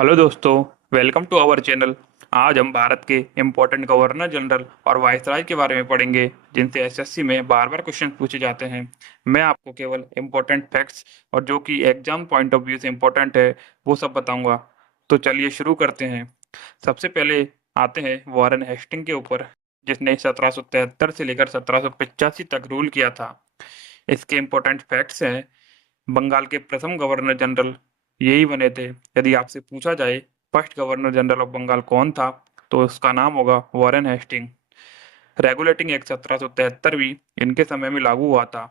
Hello दोस्तों, welcome to our channel. आज हम भारत के इम्पोर्टेंट गवर्नर जनरल और वाइसराय के बारे में पढ़ेंगे, जिनसे एसएससी में बार बार क्वेश्चन पूछे जाते हैं। मैं आपको केवल इम्पोर्टेंट फैक्ट्स और जो कि एग्जाम पॉइंट ऑफ व्यू से इम्पोर्टेंट है वो सब बताऊंगा। तो चलिए शुरू करते हैं। सबसे पहले आते हैं वॉरेन हेस्टिंग के ऊपर, जिसने 1773 से लेकर 1785 तक रूल किया था। इसके इम्पोर्टेंट फैक्ट्स हैं, बंगाल के प्रथम गवर्नर जनरल यही बने थे। यदि आपसे पूछा जाए first governor general of Bengal कौन था, तो उसका नाम होगा वॉरेन हेस्टिंग। रेगुलेटिंग एक्ट 1773 भी इनके समय में लागू हुआ था।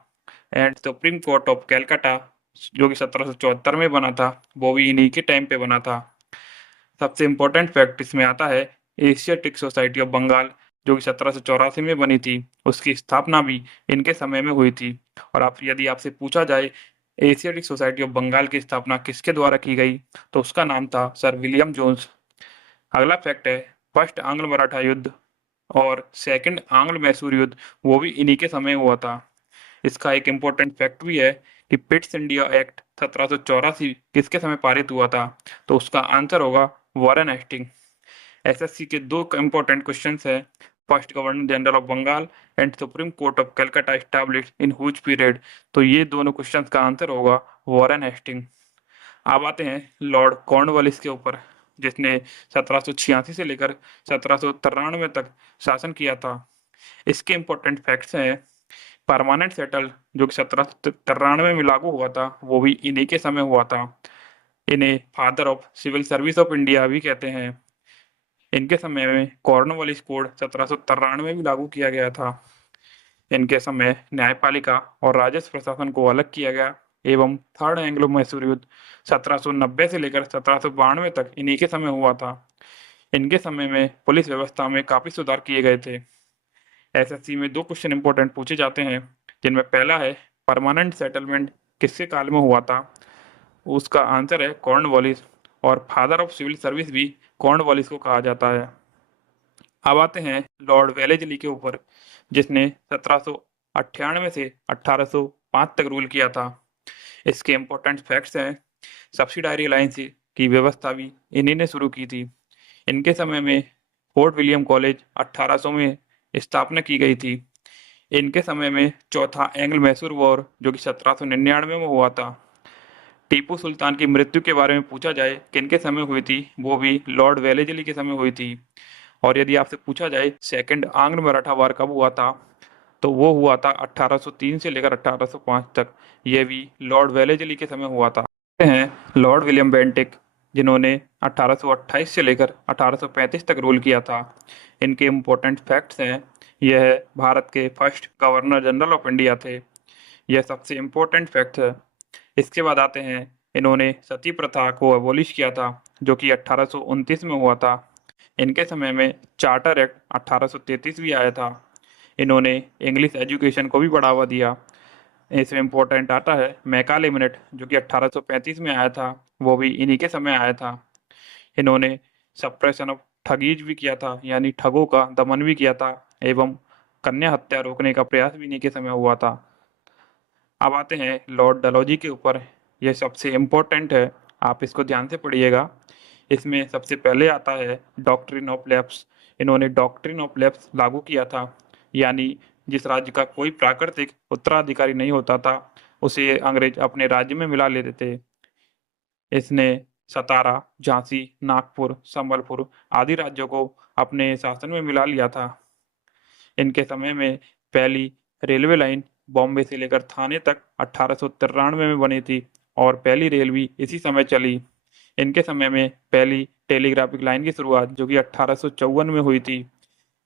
And supreme court of Calcutta, जो कि 1774 में बना था, वो भी इन्हीं के टाइम पे बना था। सबसे इम्पोर्टेंट फैक्ट इसमें आता है एशियाटिक सोसाइटी ऑफ बंगाल, जो कि 1784 में बनी थी। उसकी स्थापना भी इनके समय में हुई थी। और आप यदि आपसे पूछा जाए एशियाटिक सोसाइटी ऑफ बंगाल की स्थापना किसके द्वारा की गई, तो उसका नाम था सर विलियम जोन्स। अगला फैक्ट है फर्स्ट आंग्ल मराठा युद्ध और सेकंड आंग्ल मैसूर युद्ध, वो भी इन्हीं के समय हुआ था। इसका एक इम्पोर्टेंट फैक्ट भी है कि पिट्स इंडिया एक्ट 1784 किसके समय पारित हुआ था, तो उसका आंसर होगा वॉरेन हेस्टिंग। एसएससी के दो इम्पोर्टेंट क्वेश्चंस है, first governor general of Bengal and supreme court of Calcutta established in whose period, तो ये दोनों क्वेश्चंस का आंसर होगा वॉरेन हेस्टिंग। अब आते हैं लॉर्ड कॉर्नवालिस के ऊपर, जिसने 1786 से लेकर 1793 तक शासन किया था। इसके इम्पोर्टेंट फैक्ट्स हैं परमानेंट सेटल, जो कि 1793 में लागू हुआ था, वो भी इन्हीं के समय हुआ था। इन्हें father of civil service of India भी कहते हैं। इनके समय में कॉर्नवालिस कोड 1793 में भी लागू किया गया था। इनके समय न्यायपालिका और राजस्व प्रशासन को अलग किया गया। एवं थर्ड एंग्लो मैसूर युद्ध 1790 से लेकर 1792 तक इन्हीं के समय हुआ था। इनके समय में पुलिस व्यवस्था में काफी सुधार किए गए थे। एसएससी में दो क्वेश्चन इंपॉर्टेंट पूछे जाते हैं, जिनमें पहला है परमानेंट सेटलमेंट किसके काल में हुआ था, उसका आंसर है कॉर्नवालिस। और फादर ऑफ सिविल सर्विस भी कॉर्नवालिस को कहा जाता है। अब आते हैं लॉर्ड वेलेस्ली के ऊपर, जिसने 1798 से 1805 तक रूल किया था। इसके इम्पोर्टेंट फैक्ट्स हैं सब्सिडायरी अलायंस की व्यवस्था भी इन्हीं ने शुरू की थी। इनके समय में फोर्ट विलियम कॉलेज 1800 में स्थापना की गई थी। इनके समय में चौथा एंग्ल मैसूर वॉर, जो कि 1799 में हुआ था। टीपू सुल्तान की मृत्यु के बारे में पूछा जाए किनके समय हुई थी, वो भी लॉर्ड वेलेस्ली के समय हुई थी। और यदि आपसे पूछा जाए सेकंड आंग्ल मराठा वार कब हुआ था, तो वो हुआ था 1803 से लेकर 1805 तक। ये भी लॉर्ड वेलेस्ली के समय हुआ था। हैं लॉर्ड विलियम बेंटिक, जिन्होंने 1828 से लेकर 1835 तक रूल किया था। इनके इम्पोर्टेंट फैक्ट्स हैं, यह भारत के first governor general of India थे। यह सबसे इम्पोर्टेंट फैक्ट है। इसके बाद आते हैं इन्होंने सती प्रथा को एबॉलिश किया था, जो कि 1829 में हुआ था। इनके समय में चार्टर एक्ट 1833 भी आया था। इन्होंने इंग्लिश एजुकेशन को भी बढ़ावा दिया। इसमें इम्पोर्टेंट आता है मैकाले मिनट, जो कि 1835 में आया था, वो भी इन्हीं के समय आया था। इन्होंने सप्रेशन ऑफ ठगीज भी किया था, यानी ठगों का दमन भी किया था। एवं कन्या हत्या रोकने का प्रयास भी इन्हीं के समय हुआ था। अब आते हैं लॉर्ड डलहौजी के ऊपर। यह सबसे इम्पोर्टेंट है, आप इसको ध्यान से पढ़िएगा। इसमें सबसे पहले आता है डॉक्ट्रिन ऑफ लैप्स। इन्होंने डॉक्ट्रिन ऑफ लैप्स लागू किया था, यानी जिस राज्य का कोई प्राकृतिक उत्तराधिकारी नहीं होता था, उसे अंग्रेज अपने राज्य में मिला लेते थे। इसने सतारा, झांसी, नागपुर, संबलपुर आदि राज्यों को अपने शासन में मिला लिया था। इनके समय में पहली रेलवे लाइन बॉम्बे से लेकर थाने तक 1893 में बनी थी, और पहली रेल भी इसी समय चली। इनके समय में पहली टेलीग्राफिक लाइन की शुरुआत, जो कि 1854 में हुई थी।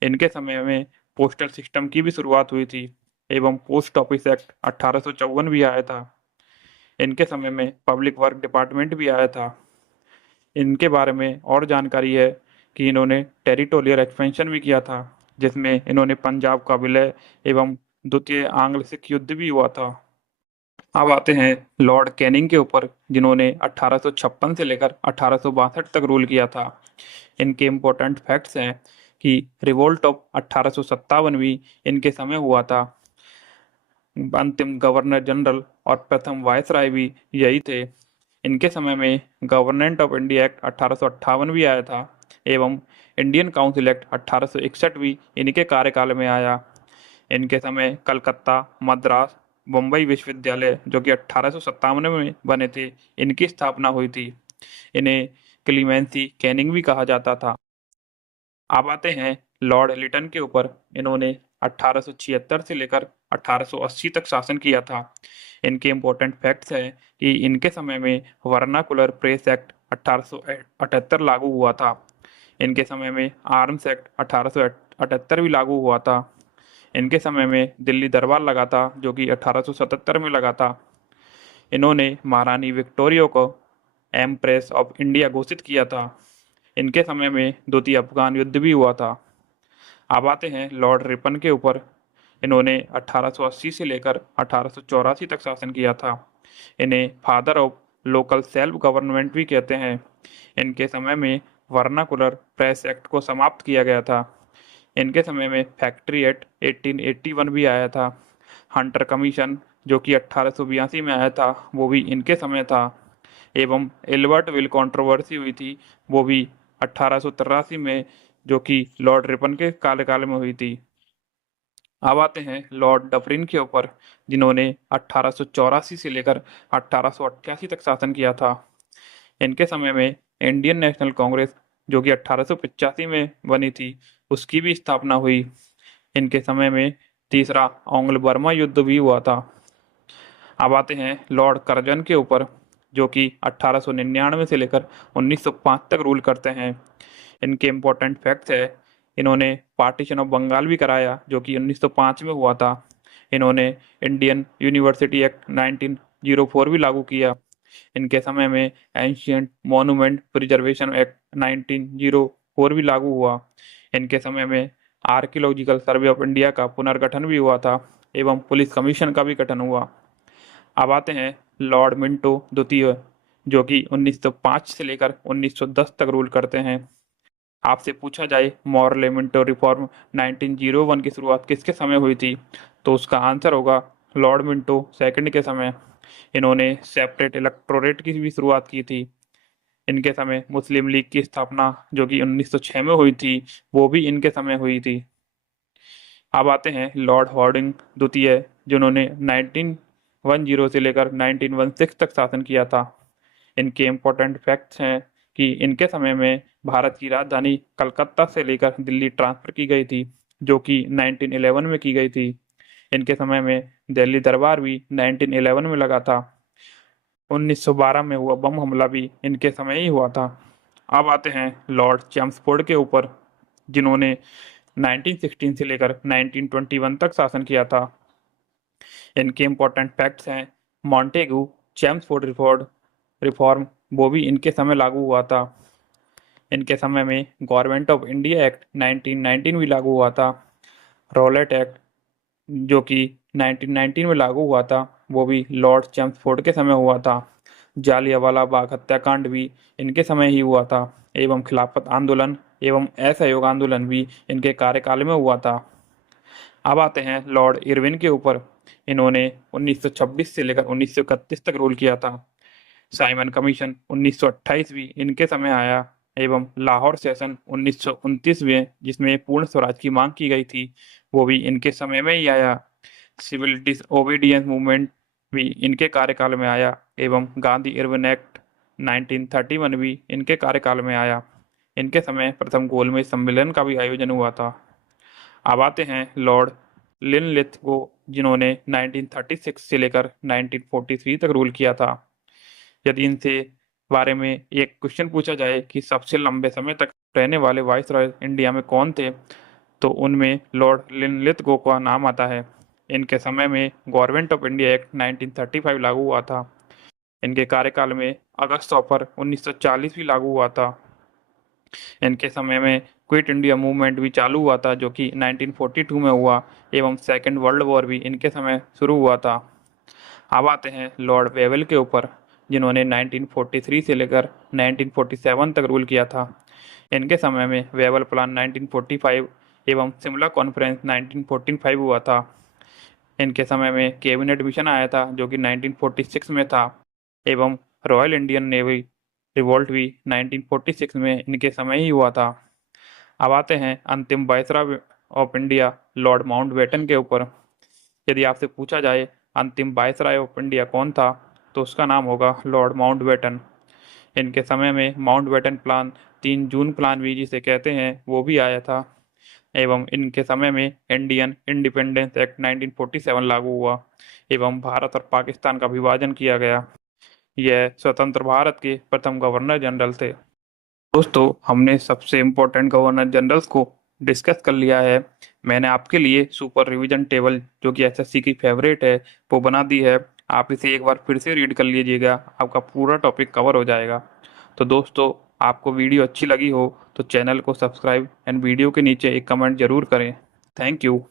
इनके समय में पोस्टल सिस्टम की भी शुरुआत हुई थी। एवं पोस्ट ऑफिस एक्ट 1854 भी आया था। इनके समय में पब्लिक वर्क डिपार्टमेंट भी आया था। इनके बारे में और जानकारी है कि इन्होंने टेरिटोरियल एक्सपेंशन भी किया था, जिसमें इन्होंने पंजाब का विलय एवं द्वितीय आंग्ल सिख युद्ध भी हुआ था। अब आते हैं लॉर्ड कैनिंग के ऊपर, जिन्होंने 1856 से लेकर 1862 तक रूल किया था। इनके इम्पोर्टेंट फैक्ट्स हैं कि रिवोल्ट ऑफ 1857 भी इनके समय हुआ था। अंतिम गवर्नर जनरल और प्रथम वायसराय भी यही थे। इनके समय में गवर्नमेंट ऑफ इंडिया एक्ट 1858 भी आया था एवं इंडियन काउंसिल एक्ट 1861 भी इनके कार्यकाल में आया। इनके समय कलकत्ता, मद्रास, मुंबई विश्वविद्यालय जो कि 1857 में बने थे, इनकी स्थापना हुई थी। इन्हें क्लीमेंसी कैनिंग भी कहा जाता था। अब आते हैं लॉर्ड लिटन के ऊपर। इन्होंने 1876 से लेकर 1880 तक शासन किया था। इनके इम्पोर्टेंट फैक्ट्स है कि इनके समय में वर्नाकुलर प्रेस एक्ट 1878 लागू हुआ था। इनके समय में आर्म्स एक्ट 1878 भी लागू हुआ था। इनके समय में दिल्ली दरबार लगा था जो कि 1877 में लगा था। इन्होंने महारानी विक्टोरिया को एम्प्रेस ऑफ इंडिया घोषित किया था। इनके समय में द्वितीय अफगान युद्ध भी हुआ था। अब आते हैं लॉर्ड रिपन के ऊपर। इन्होंने 1880 से लेकर 1884 तक शासन किया था। इन्हें father of local self government भी कहते हैं। इनके समय में वर्नाकुलर प्रेस एक्ट को समाप्त किया गया था। इनके समय में फैक्ट्री एक्ट 1881 भी आया था। हंटर कमीशन जो कि 1882 में आया था, वो भी इनके समय था। एवं एल्बर्ट विल कंट्रोवर्सी हुई थी, वो भी 1883 में, जो कि लॉर्ड रिपन के कार्यकाल में हुई थी। अब आते हैं लॉर्ड डफरिन के ऊपर, जिन्होंने 1884 से लेकर 1888 तक शासन किया था। इनके समय में इंडियन नेशनल कांग्रेस जो कि 1885 में बनी थी, उसकी भी स्थापना हुई। इनके समय में तीसरा आंग्ल बर्मा युद्ध भी हुआ था। अब आते हैं लॉर्ड कर्जन के ऊपर, जो कि 1899 से लेकर 1905 तक रूल करते हैं। इनके इम्पोर्टेंट फैक्ट्स है, इन्होंने पार्टीशन ऑफ बंगाल भी कराया जो कि 1905 में हुआ था। इन्होंने इंडियन यूनिवर्सिटी एक्ट 1904 भी लागू किया। इनके समय में एंशियंट मॉन्यूमेंट प्रिजर्वेशन एक्ट 1904 भी लागू हुआ। इनके समय में आर्कियोलॉजिकल सर्वे ऑफ इंडिया का पुनर्गठन भी हुआ था एवं पुलिस कमीशन का भी गठन हुआ। अब आते हैं लॉर्ड मिंटो द्वितीय, जो कि 1905 से लेकर 1910 तक रूल करते हैं। आपसे पूछा जाए मॉरले मिंटो रिफॉर्म 1901 की शुरुआत किसके समय हुई थी, तो उसका आंसर होगा लॉर्ड मिंटो सेकंड के समय। इन्होंने सेपरेट इलेक्टोरेट की भी शुरुआत की थी। इनके समय मुस्लिम लीग की स्थापना जो कि 1906 में हुई थी, वो भी इनके समय हुई थी। अब आते हैं लॉर्ड हॉर्डिंग द्वितीय, जिन्होंने 1910 से लेकर 1916 तक शासन किया था। इनके इम्पोर्टेंट फैक्ट्स हैं कि इनके समय में भारत की राजधानी कलकत्ता से लेकर दिल्ली ट्रांसफर की गई थी, जो कि 1911 में की गई थी। इनके समय में दिल्ली दरबार भी 1911 में लगा था। 1912 में हुआ बम हमला भी इनके समय ही हुआ था। अब आते हैं लॉर्ड चैम्सफोर्ड के ऊपर, जिन्होंने 1916 से लेकर 1921 तक शासन किया था। इनके इम्पोर्टेंट फैक्ट्स हैं, मॉन्टेगू चैम्सफोर्ड रिफॉर्म वो भी इनके समय लागू हुआ था। इनके समय में गवर्नमेंट ऑफ इंडिया एक्ट 1919 भी लागू हुआ था। रॉलेट एक्ट जो कि 1919 में लागू हुआ था, वो भी लॉर्ड चैम्सफोर्ड के समय हुआ था। जालियांवाला बाग हत्याकांड भी इनके समय ही हुआ था एवं खिलाफत आंदोलन एवं असहयोग आंदोलन भी इनके कार्यकाल में हुआ था। अब आते हैं लॉर्ड इरविन के ऊपर। इन्होंने 1926 से लेकर 1931 तक रूल किया था। साइमन कमीशन 1928 भी इनके समय आया एवं लाहौर सेशन 1929 में, जिसमें पूर्ण स्वराज की मांग की गई थी, वो भी इनके समय में ही आया। सिविल डिसओबीडियंस मूवमेंट भी इनके कार्यकाल में आया एवं गांधी इरविन एक्ट 1931 भी इनके कार्यकाल में आया। इनके समय प्रथम गोलमेज सम्मेलन का भी आयोजन हुआ था। अब आते हैं लॉर्ड लिनलिथगो, जिन्होंने 1936 से लेकर 1943 तक रूल किया था। यदि इनसे बारे में एक क्वेश्चन पूछा जाए कि सबसे लंबे समय तक रहने वाले वाइसरॉय इंडिया में कौन थे, तो उनमें लॉर्ड लिनलिथगो का नाम आता है। इनके समय में गवर्नमेंट ऑफ इंडिया एक्ट 1935 लागू हुआ था। इनके कार्यकाल में अगस्त ऑफर 1940 भी लागू हुआ था। इनके समय में क्विट इंडिया मूवमेंट भी चालू हुआ था जो कि 1942 में हुआ एवं सेकेंड वर्ल्ड वॉर भी इनके समय शुरू हुआ था। अब आते हैं लॉर्ड वेवेल के ऊपर, जिन्होंने 1943 से लेकर 1947 तक रूल किया था। इनके समय में वेवेल प्लान 1945 एवं शिमला कॉन्फ्रेंस 1945 हुआ था। इनके समय में कैबिनेट मिशन आया था जो कि 1946 में था एवं रॉयल इंडियन नेवी रिवोल्ट भी 1946 में इनके समय ही हुआ था। अब आते हैं अंतिम viceroy of India Lord Mountbatten के ऊपर। यदि आपसे पूछा जाए अंतिम वायसराय ऑफ इंडिया कौन था, तो उसका नाम होगा लॉर्ड माउंटबेटन। इनके समय में माउंटबेटन प्लान 3 जून प्लान भी जिसे कहते हैं वो भी आया था, एवं इनके समय में इंडियन इंडिपेंडेंस एक्ट 1947 लागू हुआ एवं भारत और पाकिस्तान का विभाजन किया गया। यह स्वतंत्र भारत के प्रथम गवर्नर जनरल थे। दोस्तों, हमने सबसे इम्पोर्टेंट गवर्नर जनरल्स को डिस्कस कर लिया है। मैंने आपके लिए सुपर रिवीजन टेबल, जो कि एसएससी की फेवरेट है, वो बना दी है। आप इसे एक बार फिर से रीड कर लीजिएगा, आपका पूरा टॉपिक कवर हो जाएगा। तो दोस्तों, आपको वीडियो अच्छी लगी हो तो चैनल को सब्सक्राइब एंड वीडियो के नीचे एक कमेंट जरूर करें। Thank you.